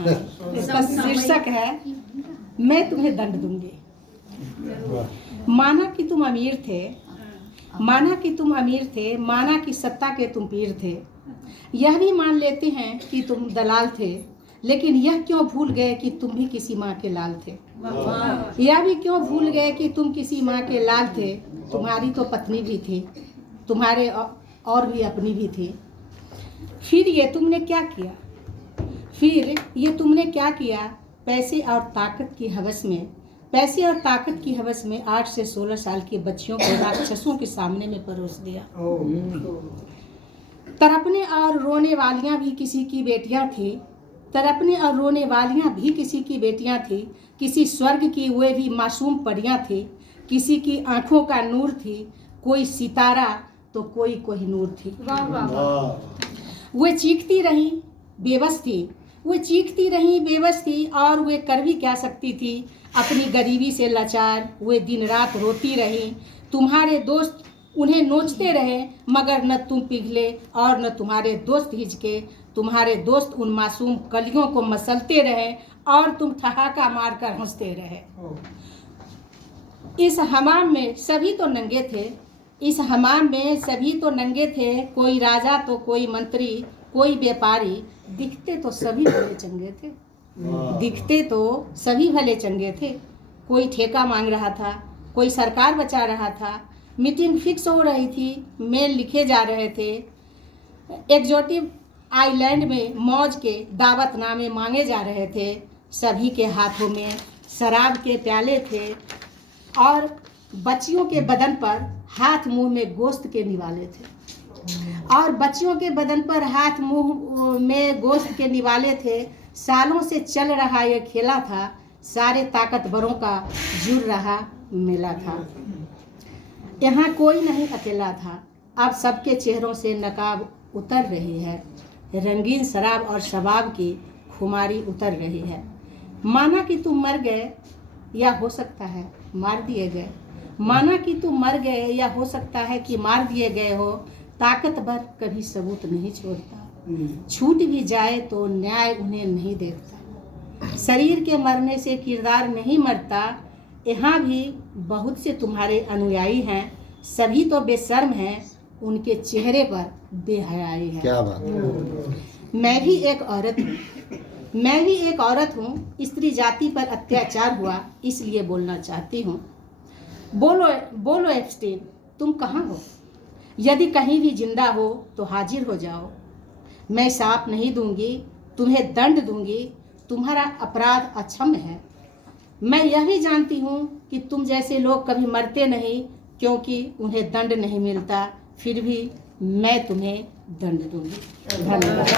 इसका शीर्षक है मैं तुम्हें दंड दूंगी। माना कि तुम अमीर थे, माना कि तुम अमीर थे, माना कि सत्ता के तुम पीर थे, यह भी मान लेते हैं कि तुम दलाल थे, लेकिन यह क्यों भूल गए कि तुम भी किसी माँ के लाल थे। यह भी क्यों भूल गए कि तुम किसी माँ के लाल थे। तुम्हारी तो पत्नी भी थी, तुम्हारे और भी अपनी भी थी। फिर ये तुमने क्या किया, फिर ये तुमने क्या किया। पैसे और ताकत की हवस में, पैसे और ताकत की हवस में 8 से 16 साल की बच्चियों को राक्षसों के सामने में परोस दिया। तड़पने और रोने वालियां भी किसी की बेटियां थी, तड़पने और रोने वालियां भी किसी की बेटियां थी। किसी स्वर्ग की वे भी मासूम परियां थी, किसी की आंखों का नूर थी, कोई सितारा तो कोई कोहिनूर थी। वे चीखती रहीं बेबस थी, वो चीखती रहीं बेबस थी, और वे कर भी क्या सकती थी। अपनी गरीबी से लाचार वे दिन रात रोती रहीं। तुम्हारे दोस्त उन्हें नोचते रहे, मगर न तुम पिघले और न तुम्हारे दोस्त हिचके। तुम्हारे दोस्त उन मासूम कलियों को मसलते रहे और तुम ठहाका मारकर हंसते रहे। इस हमाम में सभी तो नंगे थे, इस हमाम में सभी तो नंगे थे। कोई राजा तो कोई मंत्री, कोई व्यापारी, दिखते तो सभी भले चंगे थे, दिखते तो सभी भले चंगे थे। कोई ठेका मांग रहा था, कोई सरकार बचा रहा था। मीटिंग फिक्स हो रही थी, मेल लिखे जा रहे थे। एग्जोटिक आइलैंड में मौज के दावतनामे मांगे जा रहे थे। सभी के हाथों में शराब के प्याले थे और बच्चियों के बदन पर हाथ मुंह में गोश्त के निवाले थे, और बच्चियों के बदन पर हाथ मुंह में गोश्त के निवाले थे। सालों से चल रहा ये खेला था, सारे ताकतवरों का जुड़ रहा मेला था। यहाँ कोई नहीं अकेला था, अब सबके चेहरों से नकाब उतर रही है। रंगीन शराब और शबाब की खुमारी उतर रही है। माना कि तुम मर गए, या हो सकता है मार दिए गए। माना कि तुम मर गए, या हो सकता है कि मार दिए गए हो। ताकतवर कभी सबूत नहीं छोड़ता, छूट भी जाए तो न्याय उन्हें नहीं देखता। शरीर के मरने से किरदार नहीं मरता। यहाँ भी बहुत से तुम्हारे अनुयायी हैं, सभी तो बेशर्म हैं, उनके चेहरे पर बेहयाई है। क्या बात है। मैं भी एक औरत हूँ, मैं भी एक औरत हूँ। स्त्री जाति पर अत्याचार हुआ, इसलिए बोलना चाहती हूँ। बोलो बोलो एप्स्टीन, तुम कहाँ हो? यदि कहीं भी जिंदा हो तो हाजिर हो जाओ। मैं साप नहीं दूंगी, तुम्हें दंड दूंगी। तुम्हारा अपराध अक्षम्य है। मैं यह भी जानती हूँ कि तुम जैसे लोग कभी मरते नहीं, क्योंकि उन्हें दंड नहीं मिलता। फिर भी मैं तुम्हें दंड दूंगी। धन्यवाद।